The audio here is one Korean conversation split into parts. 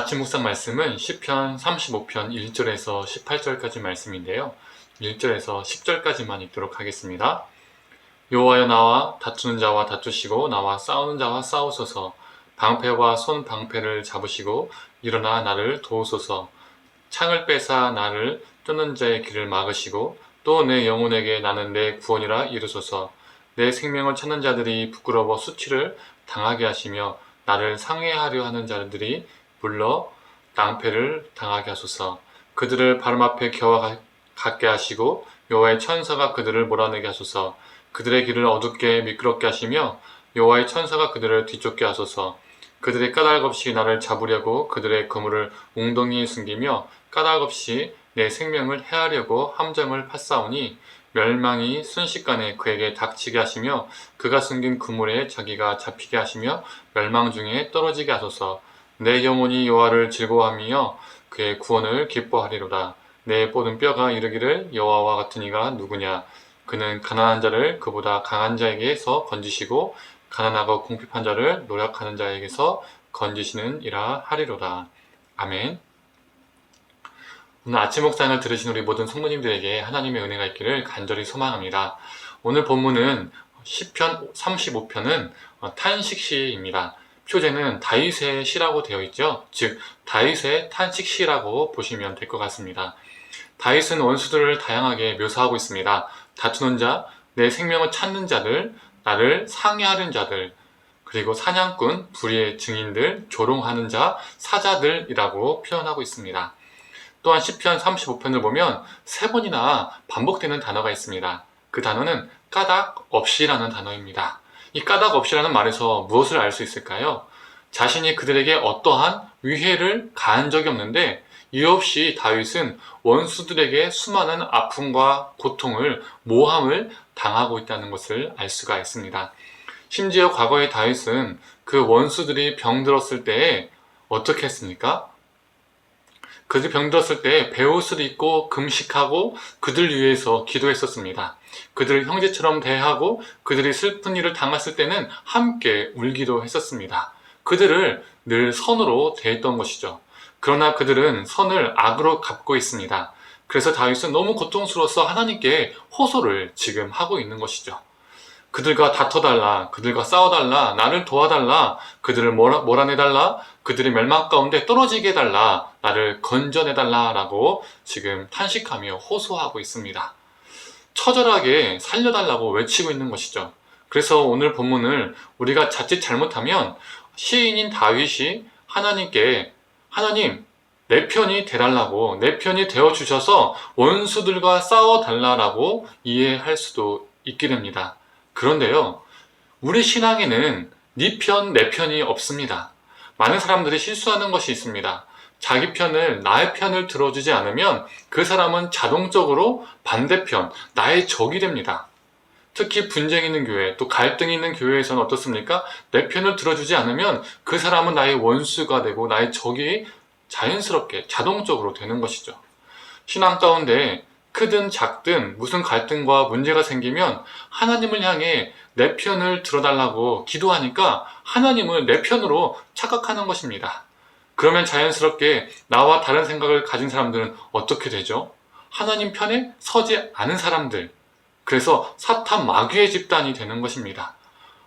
아침 묵상 말씀은 시편 35편 1절에서 18절까지 말씀인데요. 1절에서 10절까지만 읽도록 하겠습니다. 여호와여, 나와 다투는 자와 다투시고 나와 싸우는 자와 싸우소서. 방패와 손 방패를 잡으시고 일어나 나를 도우소서. 창을 빼사 나를 쫓는 자의 길을 막으시고 또 내 영혼에게 나는 내 구원이라 이르소서. 내 생명을 찾는 자들이 부끄러워 수치를 당하게 하시며 나를 상해하려 하는 자들이 불러 낭패를 당하게 하소서. 그들을 바람 앞에 겨와 갖게 하시고 여호와의 천사가 그들을 몰아내게 하소서. 그들의 길을 어둡게 미끄럽게 하시며 여호와의 천사가 그들을 뒤쫓게 하소서. 그들의 까닭 없이 나를 잡으려고 그들의 그물을 웅덩이에 숨기며 까닭 없이 내 생명을 해하려고 함정을 팠사오니 멸망이 순식간에 그에게 닥치게 하시며 그가 숨긴 그물에 자기가 잡히게 하시며 멸망 중에 떨어지게 하소서. 내 영혼이 여호와를 즐거워하며 그의 구원을 기뻐하리로다. 내 모든 뼈가 이르기를 여호와와 같은 이가 누구냐. 그는 가난한 자를 그보다 강한 자에게서 건지시고 가난하고 궁핍한 자를 노력하는 자에게서 건지시는 이라 하리로다. 아멘. 오늘 아침 묵상을 들으신 우리 모든 성도님들에게 하나님의 은혜가 있기를 간절히 소망합니다. 오늘 본문은 시편 35편은 탄식시입니다. 표제는 다윗의 시라고 되어 있죠. 즉 다윗의 탄식시라고 보시면 될 것 같습니다. 다윗은 원수들을 다양하게 묘사하고 있습니다. 다투는 자, 내 생명을 찾는 자들, 나를 상해하는 자들, 그리고 사냥꾼, 불의의 증인들, 조롱하는 자, 사자들이라고 표현하고 있습니다. 또한 시편 35편을 보면 3번이나 반복되는 단어가 있습니다. 그 단어는 까닭 없이라는 단어입니다. 이 까닭 없이라는 말에서 무엇을 알 수 있을까요? 자신이 그들에게 어떠한 위해를 가한 적이 없는데 이유 없이 다윗은 원수들에게 수많은 아픔과 고통을, 모함을 당하고 있다는 것을 알 수가 있습니다. 심지어 과거의 다윗은 그 원수들이 병들었을 때에 어떻게 했습니까? 그들이 병들었을 때 베옷을 입고 금식하고 그들 위해서 기도했었습니다. 그들을 형제처럼 대하고 그들이 슬픈 일을 당했을 때는 함께 울기도 했었습니다. 그들을 늘 선으로 대했던 것이죠. 그러나 그들은 선을 악으로 갚고 있습니다. 그래서 다윗은 너무 고통스러워서 하나님께 호소를 지금 하고 있는 것이죠. 그들과 다퉈달라, 그들과 싸워달라, 나를 도와달라, 그들을 몰아내달라, 그들의 멸망 가운데 떨어지게 해달라, 나를 건져내달라 라고 지금 탄식하며 호소하고 있습니다. 처절하게 살려달라고 외치고 있는 것이죠. 그래서 오늘 본문을 우리가 자칫 잘못하면 시인인 다윗이 하나님께 하나님, 내 편이 되달라고, 내 편이 되어주셔서 원수들과 싸워달라고 이해할 수도 있게 됩니다. 그런데요, 우리 신앙에는 네 편, 내 편이 없습니다. 많은 사람들이 실수하는 것이 있습니다. 자기 편을, 나의 편을 들어주지 않으면 그 사람은 자동적으로 반대편, 나의 적이 됩니다. 특히 분쟁이 있는 교회, 또 갈등이 있는 교회에서는 어떻습니까? 내 편을 들어주지 않으면 그 사람은 나의 원수가 되고 나의 적이 자연스럽게, 자동적으로 되는 것이죠. 신앙 가운데 크든 작든 무슨 갈등과 문제가 생기면 하나님을 향해 내 편을 들어달라고 기도하니까 하나님을 내 편으로 착각하는 것입니다. 그러면 자연스럽게 나와 다른 생각을 가진 사람들은 어떻게 되죠? 하나님 편에 서지 않은 사람들, 그래서 사탄 마귀의 집단이 되는 것입니다.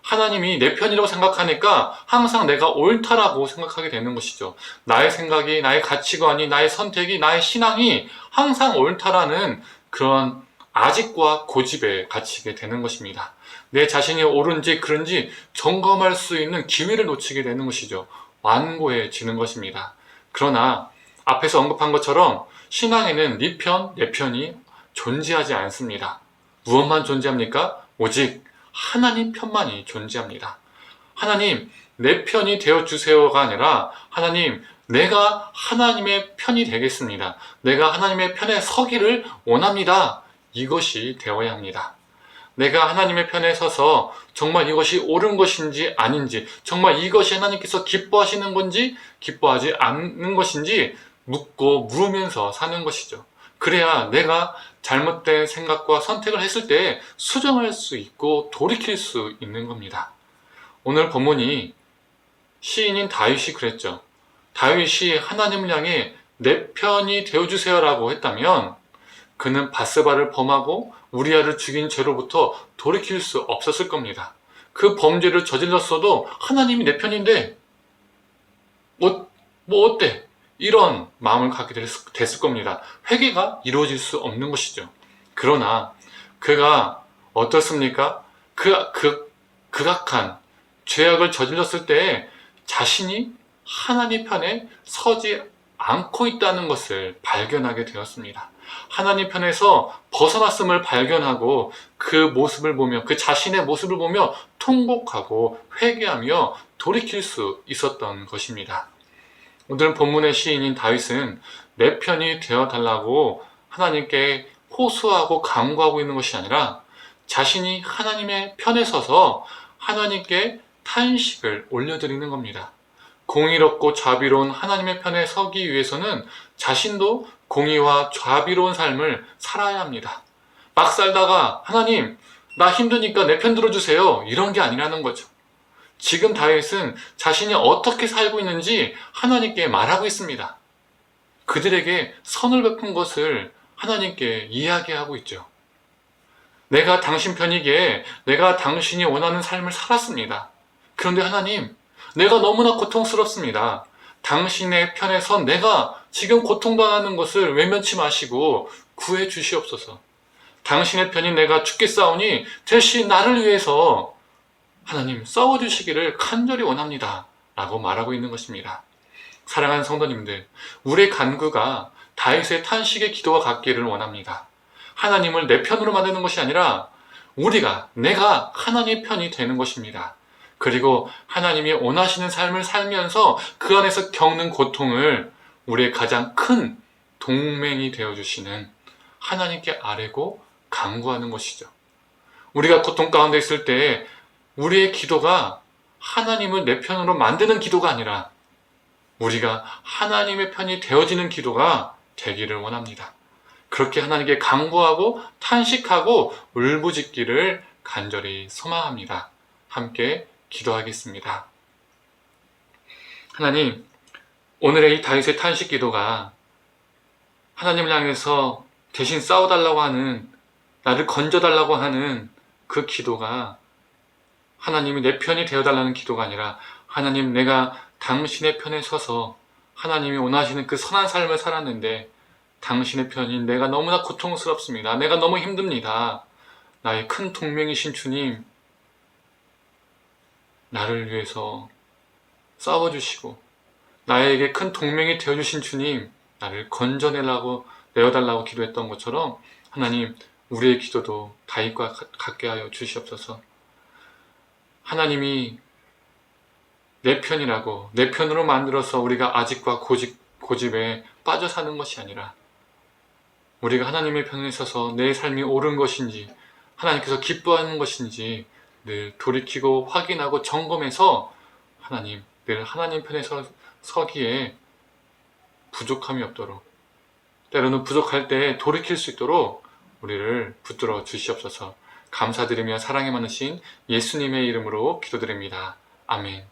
하나님이 내 편이라고 생각하니까 항상 내가 옳다라고 생각하게 되는 것이죠. 나의 생각이, 나의 가치관이, 나의 선택이, 나의 신앙이 항상 옳다라는 그런 아집과 고집에 갇히게 되는 것입니다. 내 자신이 옳은지 그른지 점검할 수 있는 기회를 놓치게 되는 것이죠. 완고해지는 것입니다. 그러나 앞에서 언급한 것처럼 신앙에는 네 편, 내 편이 존재하지 않습니다. 무엇만 존재합니까? 오직 하나님 편만이 존재합니다. 하나님, 내 편이 되어주세요가 아니라 하나님, 내가 하나님의 편이 되겠습니다. 내가 하나님의 편에 서기를 원합니다. 이것이 되어야 합니다. 내가 하나님의 편에 서서 정말 이것이 옳은 것인지 아닌지, 정말 이것이 하나님께서 기뻐하시는 건지 기뻐하지 않는 것인지 묻고 물으면서 사는 것이죠. 그래야 내가 잘못된 생각과 선택을 했을 때 수정할 수 있고 돌이킬 수 있는 겁니다. 오늘 본문이 시인인 다윗이 그랬죠. 다윗이 하나님을 향해 내 편이 되어주세요라고 했다면 그는 밧세바를 범하고 우리아를 죽인 죄로부터 돌이킬 수 없었을 겁니다. 그 범죄를 저질렀어도 하나님이 내 편인데 뭐 어때? 이런 마음을 갖게 됐을 겁니다. 회개가 이루어질 수 없는 것이죠. 그러나 그가 어떻습니까? 극악한 죄악을 저질렀을 때 자신이 하나님 편에 서지 않고 있다는 것을 발견하게 되었습니다. 하나님 편에서 벗어났음을 발견하고 그 모습을 보며, 그 자신의 모습을 보며 통곡하고 회개하며 돌이킬 수 있었던 것입니다. 오늘 본문의 시인인 다윗은 내 편이 되어달라고 하나님께 호소하고 간구하고 있는 것이 아니라 자신이 하나님의 편에 서서 하나님께 탄식을 올려드리는 겁니다. 공의롭고 자비로운 하나님의 편에 서기 위해서는 자신도 공의와 자비로운 삶을 살아야 합니다. 막 살다가 하나님, 나 힘드니까 내 편 들어주세요. 이런 게 아니라는 거죠. 지금 다윗은 자신이 어떻게 살고 있는지 하나님께 말하고 있습니다. 그들에게 선을 베푼 것을 하나님께 이야기하고 있죠. 내가 당신 편이기에 내가 당신이 원하는 삶을 살았습니다. 그런데 하나님, 내가 너무나 고통스럽습니다. 당신의 편에 선 내가 지금 고통당하는 것을 외면치 마시고 구해 주시옵소서. 당신의 편인 내가 죽겠사오니 대신 나를 위해서 하나님 싸워주시기를 간절히 원합니다. 라고 말하고 있는 것입니다. 사랑하는 성도님들, 우리의 간구가 다윗의 탄식의 기도와 같기를 원합니다. 하나님을 내 편으로 만드는 것이 아니라 내가 하나님의 편이 되는 것입니다. 그리고 하나님이 원하시는 삶을 살면서 그 안에서 겪는 고통을 우리의 가장 큰 동맹이 되어주시는 하나님께 아뢰고 간구하는 것이죠. 우리가 고통 가운데 있을 때 우리의 기도가 하나님을 내 편으로 만드는 기도가 아니라 우리가 하나님의 편이 되어지는 기도가 되기를 원합니다. 그렇게 하나님께 간구하고 탄식하고 울부짖기를 간절히 소망합니다. 함께 기도하겠습니다. 하나님, 오늘의 이 다윗의 탄식 기도가 하나님을 향해서 대신 싸워달라고 하는, 나를 건져달라고 하는 그 기도가 하나님이 내 편이 되어달라는 기도가 아니라 하나님, 내가 당신의 편에 서서 하나님이 원하시는 그 선한 삶을 살았는데 당신의 편인 내가 너무나 고통스럽습니다. 내가 너무 힘듭니다. 나의 큰 동맹이신 주님, 나를 위해서 싸워주시고 나에게 큰 동맹이 되어주신 주님, 나를 내어달라고 기도했던 것처럼 하나님, 우리의 기도도 다윗과 같게 하여 주시옵소서. 하나님이 내 편이라고 내 편으로 만들어서 우리가 아직과 고집에 빠져 사는 것이 아니라 우리가 하나님의 편에 서서 내 삶이 옳은 것인지 하나님께서 기뻐하는 것인지 늘 돌이키고 확인하고 점검해서 하나님, 늘 하나님 편에 서기에 부족함이 없도록, 때로는 부족할 때 돌이킬 수 있도록 우리를 붙들어 주시옵소서. 감사드리며 사랑이 많으신 예수님의 이름으로 기도드립니다. 아멘.